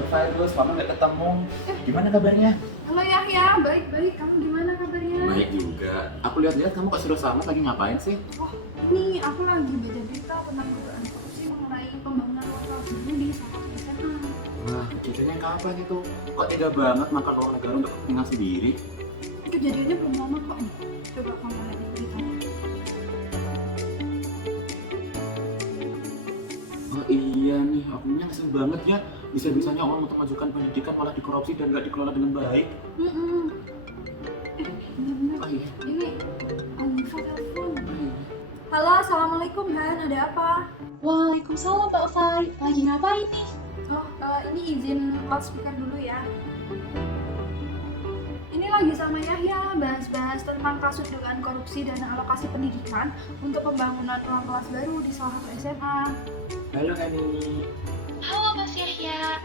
Halo Virus, lama nggak ketemu. Gimana kabarnya? Halo Yahya, baik-baik. Kamu gimana kabarnya? Baik juga. Aku lihat-lihat kamu kok serius amat, lagi ngapain sih? Oh, ini aku lagi baca berita tentang dugaan korupsi mengenai pembangunan ruang kelas baru di salah satu SMA. Wah, kejadiannya kapan itu? Kok tega banget makan uang negara untuk kepentingan sendiri? Kejadiannya belum lama kok nih. Coba kamu lihat di beritanya. Oh iya nih, aku nyesel banget ya. Bisa-bisanya orang untuk mengajukan pendidikan malah dikorupsi dan nggak dikelola dengan baik. Mm-mm. Bener-bener. Oh iya. Ini Anifa telepon. Oh, iya. Halo, assalamualaikum Han. Ada apa? Waalaikumsalam Mbak Fai, lagi ngapain nih? Oh, ini izin loudspeaker dulu ya. Ini lagi sama Yahya bahas-bahas tentang kasus dugaan korupsi dana alokasi pendidikan untuk pembangunan ruang kelas baru di salah satu SMA. Halo Hani. Halo Mas Yahya,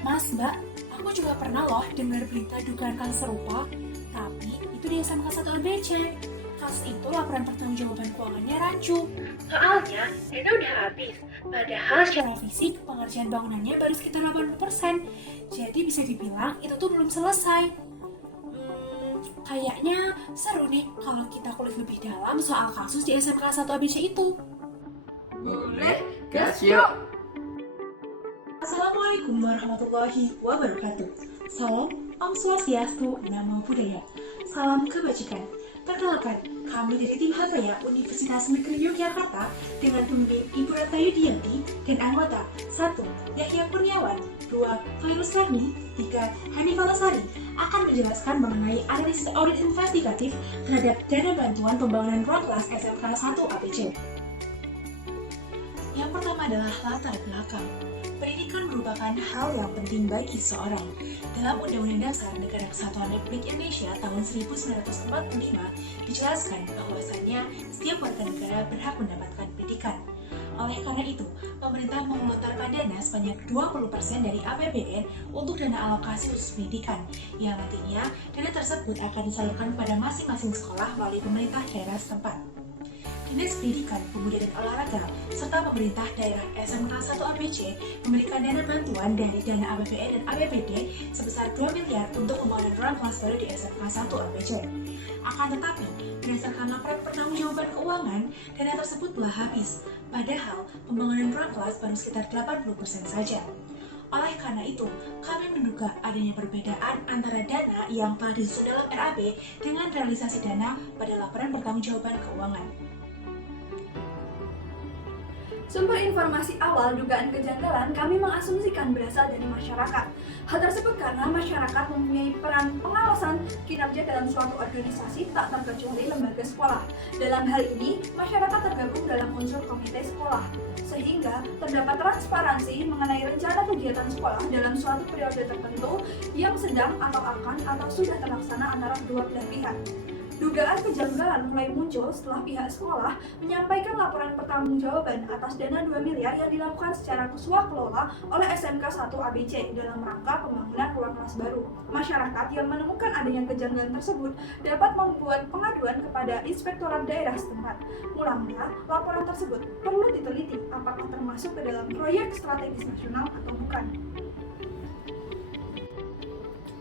Mas Mbak, aku juga pernah loh dengar berita dugaan kasus serupa, tapi itu di SMK 1 ABC. Kasus itu laporan pertanggungjawaban keuangannya rancu. Soalnya, dana udah habis, padahal secara fisik pengerjaan bangunannya baru sekitar 80%. Jadi bisa dibilang itu tuh belum selesai. Kayaknya seru nih kalau kita kulik lebih dalam soal kasus di SMK 1 ABC itu. Boleh, gas yuk. Assalamualaikum warahmatullahi wabarakatuh. Salam, Om Swastiastu, Namo Buddhaya. Salam kebajikan. Perkenalkan, kami dari tim HPA Universitas Negeri Yogyakarta dengan pemimpin Ibu Rata Yudianti dan anggota 1. Yahya Kurniawan, 2. Virus Rani, 3. Hanifah Lasari akan menjelaskan mengenai analisis audit investigatif terhadap dana bantuan pembangunan ruang kelas SMK 1 ABC. Yang pertama adalah latar belakang. Pendidikan merupakan hal yang penting bagi seseorang. Dalam Undang-Undang Dasar Negara Kesatuan Republik Indonesia tahun 1945 dijelaskan bahwasannya setiap warga negara berhak mendapatkan pendidikan. Oleh karena itu, pemerintah mengelontorkan dana sebanyak 20% dari APBN untuk dana alokasi khusus pendidikan, yang nantinya dana tersebut akan disalurkan pada masing-masing sekolah melalui pemerintah daerah setempat. Dinas Pendidikan, Pemuda dan Olahraga, serta pemerintah daerah SMK 1 ABC memberikan dana bantuan dari dana APBN dan APBD sebesar 2 miliar untuk pembangunan ruang kelas baru di SMK 1 ABC. Akan tetapi, berdasarkan laporan pertanggungjawaban keuangan, dana tersebut telah habis, padahal pembangunan ruang kelas baru sekitar 80% saja. Oleh karena itu, kami menduga adanya perbedaan antara dana yang telah disusun dalam RAB dengan realisasi dana pada laporan pertanggungjawaban keuangan. Sumber informasi awal dugaan kejanggalan kami mengasumsikan berasal dari masyarakat. Hal tersebut karena masyarakat mempunyai peran pengawasan kinerja dalam suatu organisasi tak terkecuali lembaga sekolah. Dalam hal ini, masyarakat tergabung dalam unsur komite sekolah, sehingga terdapat transparansi mengenai rencana kegiatan sekolah dalam suatu periode tertentu yang sedang atau akan atau sudah terlaksana antara kedua belah pihak. Dugaan kejanggalan mulai muncul setelah pihak sekolah menyampaikan laporan pertanggungjawaban atas dana 2 miliar yang dilakukan secara kelola oleh SMK 1 ABC dalam rangka pembangunan ruang kelas baru. Masyarakat yang menemukan adanya kejanggalan tersebut dapat membuat pengaduan kepada Inspektorat Daerah setempat. Mula-mula, laporan tersebut perlu diteliti apakah termasuk ke dalam proyek strategis nasional atau bukan.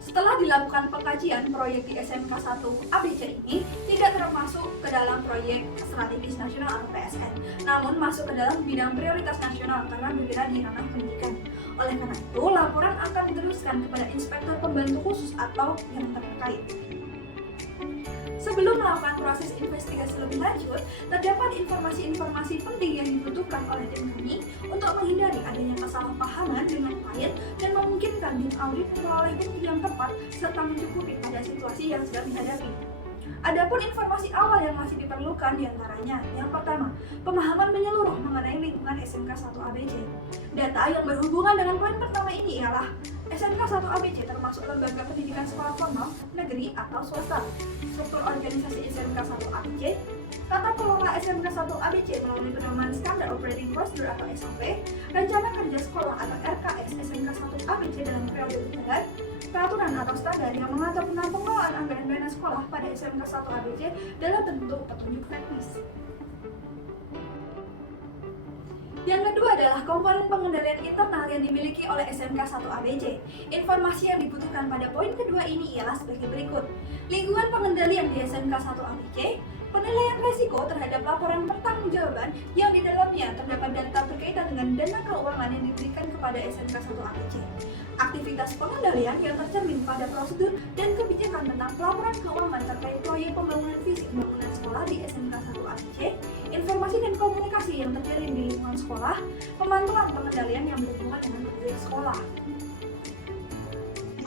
Setelah dilakukan pengkajian, proyek di SMK 1 ABC ini tidak termasuk ke dalam proyek strategis nasional atau PSN, namun masuk ke dalam bidang prioritas nasional karena bergerak di ranah pendidikan. Oleh karena itu, laporan akan diteruskan kepada inspektur pembantu khusus atau yang terkait. Sebelum melakukan proses investigasi lebih lanjut, terdapat informasi-informasi penting yang dibutuhkan oleh tim kami untuk menghindari adanya kesalahpahaman dengan klien dan memungkinkan tim audit memperoleh bukti yang tepat serta mencukupi pada situasi yang sedang dihadapi. Adapun informasi awal yang masih diperlukan diantaranya, yang pertama, pemahaman menyeluruh mengenai lingkungan SMK 1 ABC. Data yang berhubungan dengan poin pertama ini ialah SMK 1 ABC termasuk lembaga pendidikan sekolah formal, negeri atau swasta. Struktur organisasi SMK 1 ABC, tata kelola SMK 1 ABC melalui pedoman Standard Operating Procedure atau SOP, rencana kerja sekolah atau RKS SMK 1 ABC dalam periode berjalan, peraturan atau standar yang mengatur tentang pengelolaan anggaran dana sekolah pada SMK 1 ABC dalam bentuk petunjuk teknis. Yang kedua adalah komponen pengendalian internal yang dimiliki oleh SMK 1 ABC. Informasi yang dibutuhkan pada poin kedua ini ialah sebagai berikut. Lingkungan pengendalian di SMK 1 ABC, penilaian risiko terhadap laporan pertanggungjawaban yang di dalamnya terdapat data berkaitan dengan dana keuangan yang diberikan kepada SMK 1 ABC. Aktivitas pengendalian yang tercermin pada prosedur dan kebijakan tentang pelaporan keuangan terkait proyek pembangunan fisik bangunan sekolah di SMK 1 ABC, informasi dan komunikasi yang terjalin di lingkungan sekolah, pemantauan pengendalian yang berhubungan dengan proyek sekolah.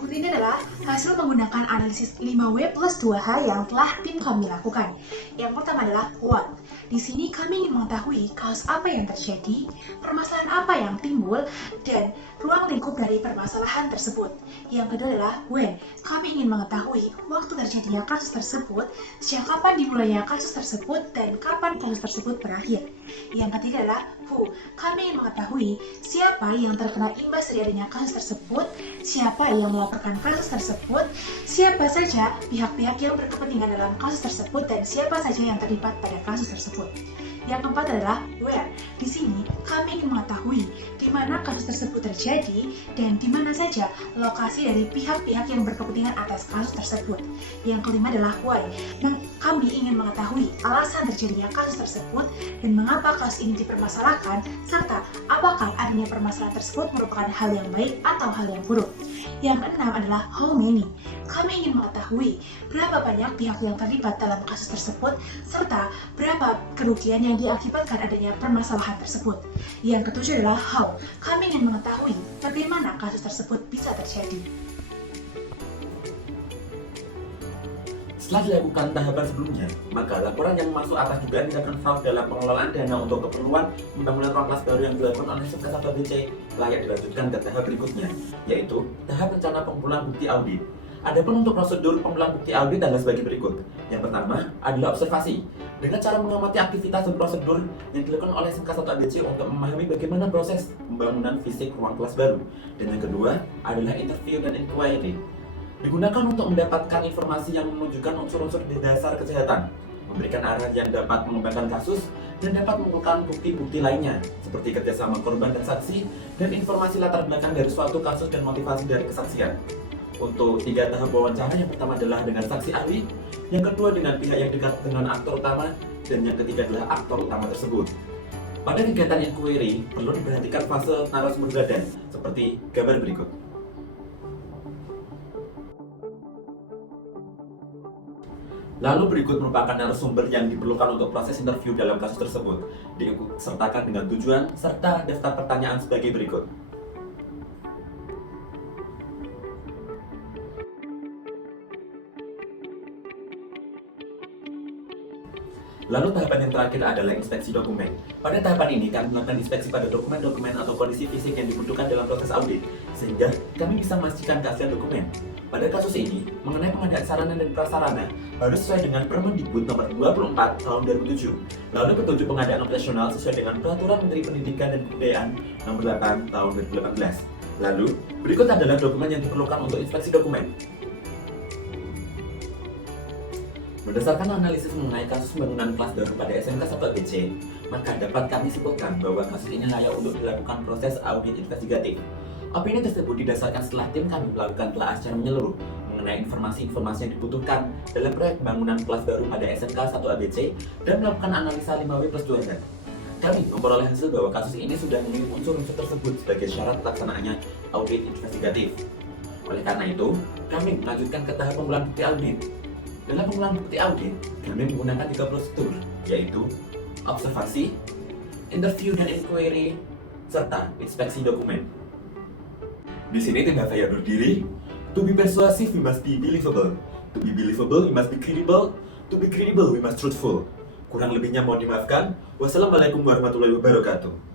Berikut ini adalah hasil menggunakan analisis 5W plus 2H yang telah tim kami lakukan. Yang pertama adalah what. Di sini kami ingin mengetahui kasus apa yang terjadi, permasalahan apa yang timbul, dan ruang lingkup dari permasalahan tersebut. Yang kedua adalah when. Kami ingin mengetahui waktu terjadinya kasus tersebut, sejak kapan dimulainya kasus tersebut, dan kapan kasus tersebut berakhir. Yang ketiga adalah who. Kami ingin mengetahui siapa yang terkena imbas dari adanya kasus tersebut, siapa yang melaporkan kasus tersebut, siapa saja pihak-pihak yang berkepentingan dalam kasus tersebut, dan siapa saja yang terlibat pada kasus tersebut. Yang keempat adalah where. Di sini kami ingin mengetahui di mana kasus tersebut terjadi dan di mana saja lokasi dari pihak-pihak yang berkepentingan atas kasus tersebut. Yang kelima adalah why. Dan kami ingin mengetahui alasan terjadinya kasus tersebut dan mengapa kasus ini dipermasalahkan, serta apakah adanya permasalahan tersebut merupakan hal yang baik atau hal yang buruk. Yang keenam adalah how many. Kami ingin mengetahui berapa banyak pihak yang terlibat dalam kasus tersebut, serta berapa kerugian yang diakibatkan adanya permasalahan tersebut. Yang ketujuh adalah how. Kami ingin mengetahui bagaimana kasus tersebut bisa terjadi. Setelah dilakukan tahapan sebelumnya, maka laporan yang masuk atas dugaan tindakan fraud dalam pengelolaan dana untuk keperluan pembangunan ruang kelas baru yang dilakukan oleh SMK 1 ABC layak dilanjutkan ke tahap berikutnya, yaitu tahap rencana pengumpulan bukti audit. Adapun untuk prosedur pengumpulan bukti audit adalah sebagai berikut. Yang pertama adalah observasi, dengan cara mengamati aktivitas dan prosedur yang dilakukan oleh SMK 1 ABC untuk memahami bagaimana proses pembangunan fisik ruang kelas baru. Dan yang kedua adalah interview dan inquiry, digunakan untuk mendapatkan informasi yang menunjukkan unsur-unsur di dasar kejahatan, memberikan arah yang dapat mengembangkan kasus, dan dapat mengumpulkan bukti-bukti lainnya, seperti kerjasama korban dan saksi, dan informasi latar belakang dari suatu kasus dan motivasi dari kesaksian. Untuk 3 tahap wawancara, yang pertama adalah dengan saksi ahli, yang kedua dengan pihak yang dekat dengan aktor utama, dan yang ketiga adalah aktor utama tersebut. Pada kegiatan inquiry, perlu diperhatikan fase narasumber dada, seperti gambar berikut. Lalu berikut merupakan narasumber yang diperlukan untuk proses interview dalam kasus tersebut, disertakan dengan tujuan serta daftar pertanyaan sebagai berikut. Lalu tahapan yang terakhir adalah inspeksi dokumen. Pada tahapan ini kami melakukan inspeksi pada dokumen-dokumen atau kondisi fisik yang dibutuhkan dalam proses audit, sehingga kami bisa memastikan keaslian dokumen. Pada kasus ini, mengenai pengadaan sarana dan prasarana harus sesuai dengan Permendikbud nomor 24 tahun 2007. Lalu petunjuk pengadaan operasional sesuai dengan Peraturan Menteri Pendidikan dan Kebudayaan nomor 8 tahun 2018. Lalu, berikut adalah dokumen yang diperlukan untuk inspeksi dokumen. Berdasarkan analisis mengenai kasus pembangunan kelas baru pada SMK 1 ABC, maka dapat kami sebutkan bahwa kasus ini layak untuk dilakukan proses audit investigatif. Opini tersebut didasarkan setelah tim kami melakukan telaah secara menyeluruh mengenai informasi-informasi yang dibutuhkan dalam proyek pembangunan kelas baru pada SMK 1 ABC dan melakukan analisa 5W plus 2Z. Kami memperoleh hasil bahwa kasus ini sudah memenuhi unsur-unsur tersebut sebagai syarat pelaksanaannya audit investigatif. Oleh karena itu, kami melanjutkan ke tahap pengumpulan bukti audit. Dalam pengumpulan bukti audit, kami menggunakan 3 prosedur, yaitu observasi, interview dan inquiry, serta inspeksi dokumen. Di sini tim saya berdiri, to be persuasive we must be believable, to be believable we must be credible, to be credible we must truthful. Kurang lebihnya mohon dimaafkan. Wassalamualaikum warahmatullahi wabarakatuh.